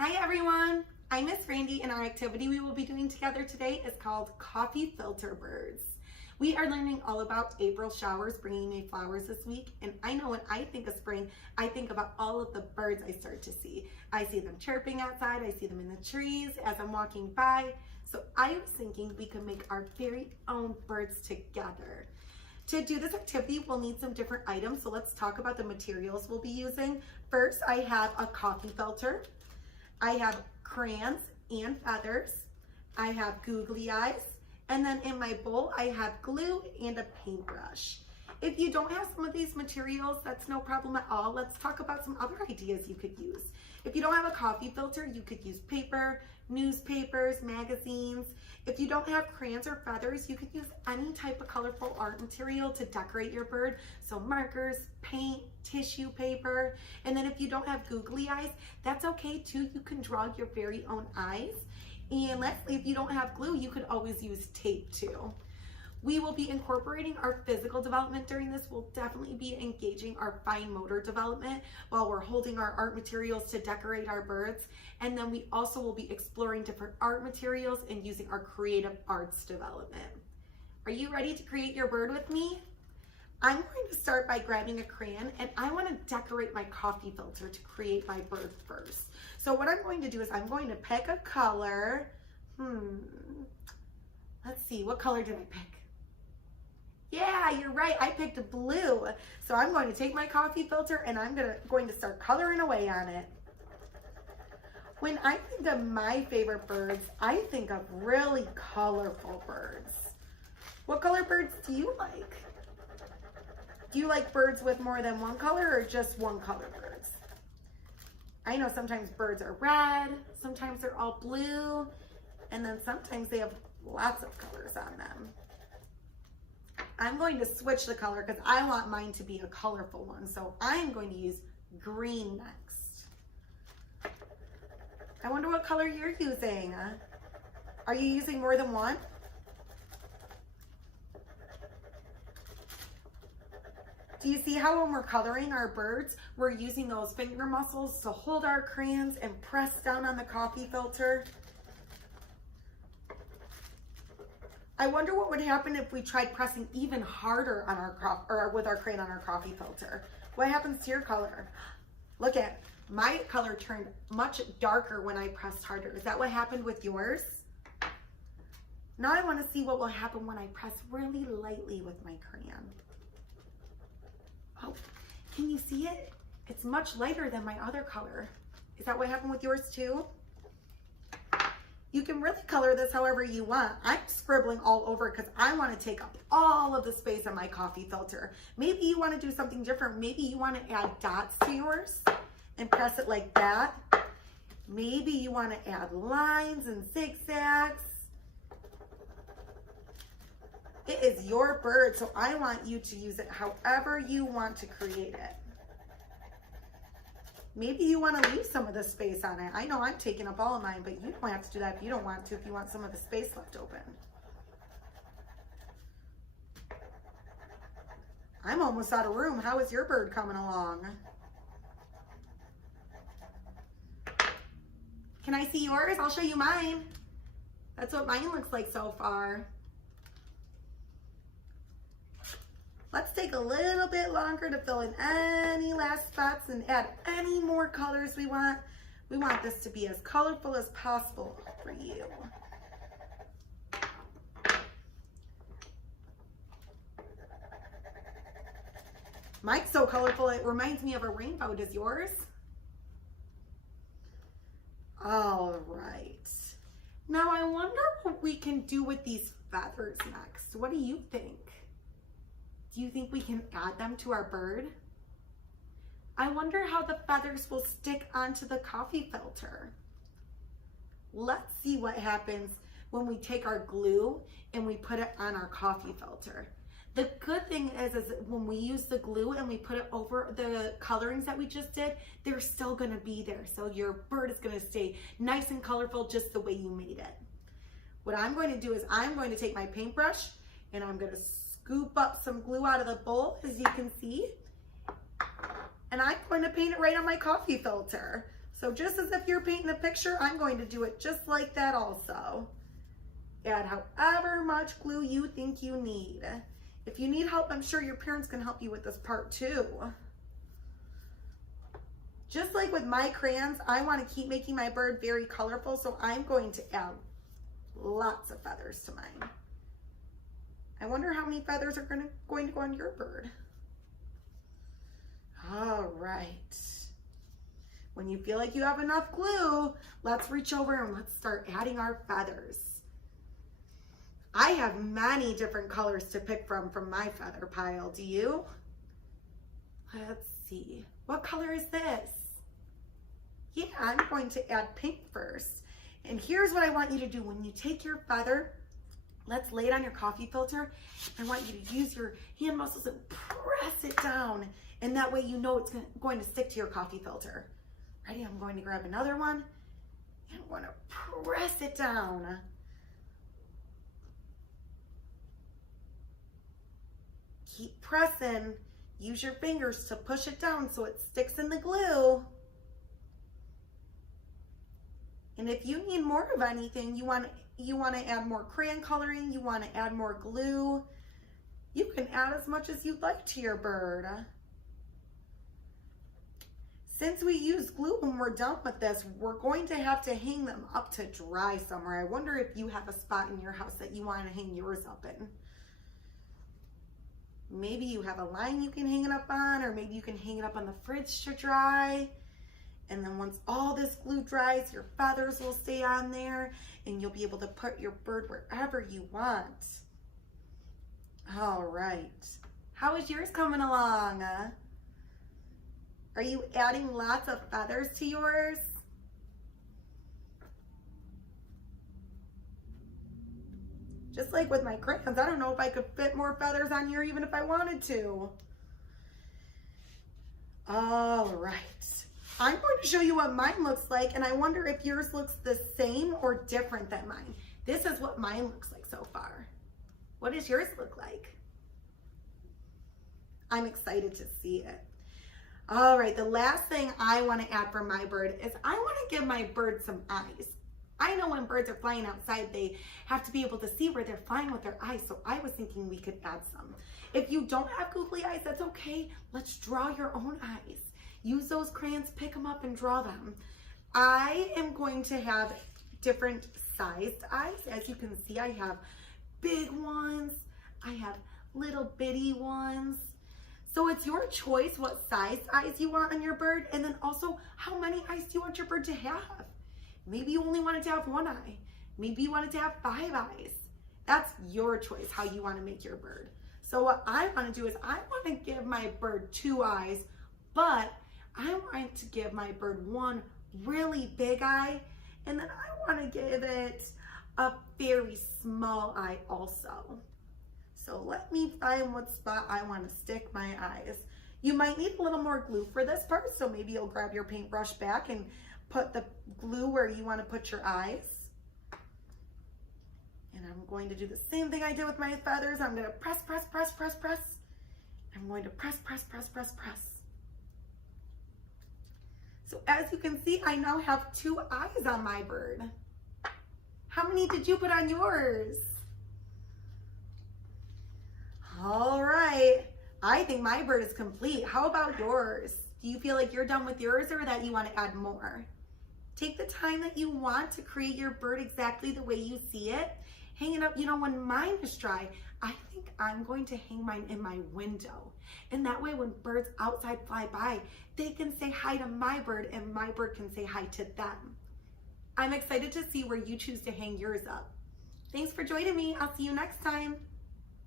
Hi everyone, I'm Miss Randi and our activity we will be doing together today is called Coffee Filter Birds. We are learning all about April showers bringing May flowers this week, and I know when I think of spring, I think about all of the birds I start to see. I see them chirping outside, I see them in the trees as I'm walking by, so I was thinking we could make our very own birds together. To do this activity, we'll need some different items, so let's talk about the materials we'll be using. First, I have a coffee filter. I have crayons and feathers. I have googly eyes. And then in my bowl, I have glue and a paintbrush. If you don't have some of these materials, that's no problem at all. Let's talk about some other ideas you could use. If you don't have a coffee filter, you could use paper, newspapers, magazines. If you don't have crayons or feathers, you could use any type of colorful art material to decorate your bird. So markers, paint, tissue paper. And then if you don't have googly eyes, that's okay too. You can draw your very own eyes. And lastly, if you don't have glue, you could always use tape too. We will be incorporating our physical development during this. We'll definitely be engaging our fine motor development while we're holding our art materials to decorate our birds. And then we also will be exploring different art materials and using our creative arts development. Are you ready to create your bird with me? I'm going to start by grabbing a crayon, and I want to decorate my coffee filter to create my bird first. So what I'm going to do is I'm going to pick a color. Let's see, what color did I pick? Yeah, you're right, I picked blue. So I'm going to take my coffee filter and I'm going to start coloring away on it. When I think of my favorite birds, I think of really colorful birds. What color birds do you like? Do you like birds with more than one color or just one color birds? I know sometimes birds are red, sometimes they're all blue, and then sometimes they have lots of colors on them. I'm going to switch the color because I want mine to be a colorful one. So I'm going to use green next. I wonder what color you're using. Are you using more than one? Do you see how when we're coloring our birds, we're using those finger muscles to hold our crayons and press down on the coffee filter? I wonder what would happen if we tried pressing even harder on our with our crayon on our coffee filter. What happens to your color? Look at, my color turned much darker when I pressed harder. Is that what happened with yours? Now I want to see what will happen when I press really lightly with my crayon. Oh, can you see it? It's much lighter than my other color. Is that what happened with yours too? You can really color this however you want. I'm scribbling all over because I want to take up all of the space on my coffee filter. Maybe you want to do something different. Maybe you want to add dots to yours and press it like that. Maybe you want to add lines and zigzags. It is your bird, so I want you to use it however you want to create it. Maybe you want to leave some of the space on it. I know I'm taking up all of mine, but you don't have to do that if you don't want to, if you want some of the space left open. I'm almost out of room. How is your bird coming along? Can I see yours? I'll show you mine. That's what mine looks like so far. Let's take a little bit longer to fill in any last spots and add any more colors we want. We want this to be as colorful as possible for you. Mine's so colorful, it reminds me of a rainbow. Does yours? All right. Now I wonder what we can do with these feathers next. What do you think? Do you think we can add them to our bird? I wonder how the feathers will stick onto the coffee filter. Let's see what happens when we take our glue and we put it on our coffee filter. The good thing is when we use the glue and we put it over the colorings that we just did, they're still gonna be there. So your bird is gonna stay nice and colorful just the way you made it. What I'm going to do is I'm going to take my paintbrush and I'm gonna scoop up some glue out of the bowl, as you can see, and I'm going to paint it right on my coffee filter. So just as if you're painting a picture, I'm going to do it just like that also. Add however much glue you think you need. If you need help, I'm sure your parents can help you with this part too. Just like with my crayons, I want to keep making my bird very colorful, so I'm going to add lots of feathers to mine. I wonder how many feathers are going to go on your bird. All right. When you feel like you have enough glue, let's reach over and let's start adding our feathers. I have many different colors to pick from my feather pile. Do you? Let's see. What color is this? Yeah, I'm going to add pink first. And here's what I want you to do. When you take your feather, let's lay it on your coffee filter. I want you to use your hand muscles and press it down. And that way you know it's going to stick to your coffee filter. Ready? I'm going to grab another one. And I'm going to press it down. Keep pressing. Use your fingers to push it down so it sticks in the glue. And if you need more of anything, you want to add more crayon coloring, you want to add more glue, you can add as much as you'd like to your bird. Since we use glue when we're done with this, we're going to have to hang them up to dry somewhere. I wonder if you have a spot in your house that you want to hang yours up in. Maybe you have a line you can hang it up on, or maybe you can hang it up on the fridge to dry. And then once all this glue dries, your feathers will stay on there and you'll be able to put your bird wherever you want. All right. How is yours coming along? Are you adding lots of feathers to yours? Just like with my crayons, I don't know if I could fit more feathers on here even if I wanted to. All right. I'm going to show you what mine looks like, and I wonder if yours looks the same or different than mine. This is what mine looks like so far. What does yours look like? I'm excited to see it. All right, the last thing I want to add for my bird is I want to give my bird some eyes. I know when birds are flying outside, they have to be able to see where they're flying with their eyes, so I was thinking we could add some. If you don't have googly eyes, that's okay. Let's draw your own eyes. Use those crayons, pick them up and draw them. I am going to have different sized eyes. As you can see, I have big ones. I have little bitty ones. So it's your choice what size eyes you want on your bird, and then also how many eyes do you want your bird to have? Maybe you only want it to have one eye. Maybe you want it to have 5 eyes. That's your choice how you want to make your bird. So what I want to do is I want to give my bird 2 eyes, but I want to give my bird one really big eye, and then I want to give it a very small eye also. So let me find what spot I want to stick my eyes. You might need a little more glue for this part, so maybe you'll grab your paintbrush back and put the glue where you want to put your eyes. And I'm going to do the same thing I did with my feathers. I'm going to press, press, press, press, press. I'm going to press, press, press, press, press. So as you can see, I now have 2 eyes on my bird. How many did you put on yours? All right, I think my bird is complete. How about yours? Do you feel like you're done with yours or that you want to add more? Take the time that you want to create your bird exactly the way you see it. Hang it up, you know, when mine is dry, I think I'm going to hang mine in my window. And that way when birds outside fly by, they can say hi to my bird and my bird can say hi to them. I'm excited to see where you choose to hang yours up. Thanks for joining me. I'll see you next time.